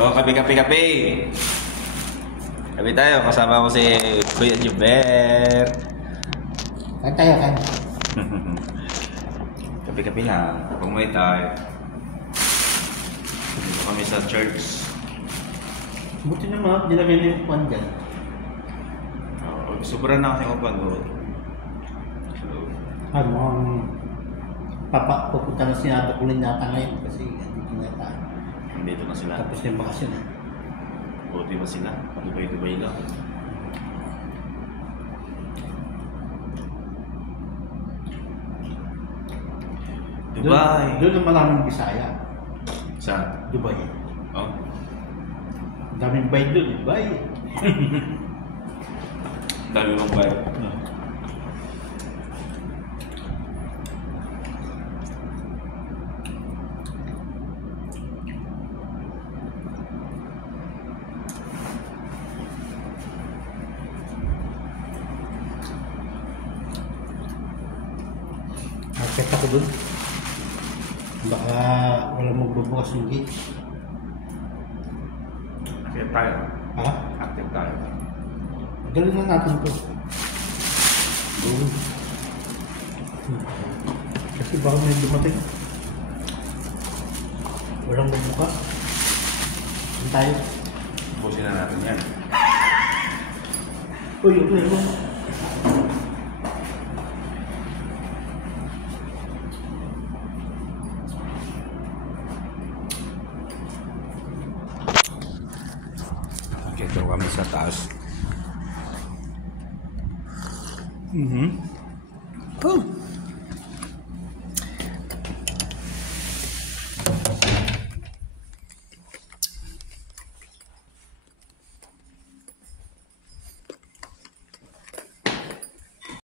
So, kape. Kape tayo, kasama ko si Kuya Juber. Kain tayo, kain. Kape lang, kung may tayo. Dito kami sa church. Buti naman, nilagay na yung pan dyan. Sobra na kasi yung pan doon. Pupunta na sinado ko rin yata ngayon kasi andito na tayo. Nandito na sila. Tapos na yung bakasyon eh. Buti ba sila? Dubay lang. Dubai! Doon ang maraming Bisaya. Saan? Dubai. Oh? Daming bay doon, Dubai. Dami mong bay. Nakita ko doon. Baka walang magbubukas yung gate. Active tayo. Ha? Active tayo. Magaling na natin ito. Kasi baka may dumating. Walang magbukas. Saan tayo? Pusin na natin yan. Uy, okay. Ito kami sa taas. Oh.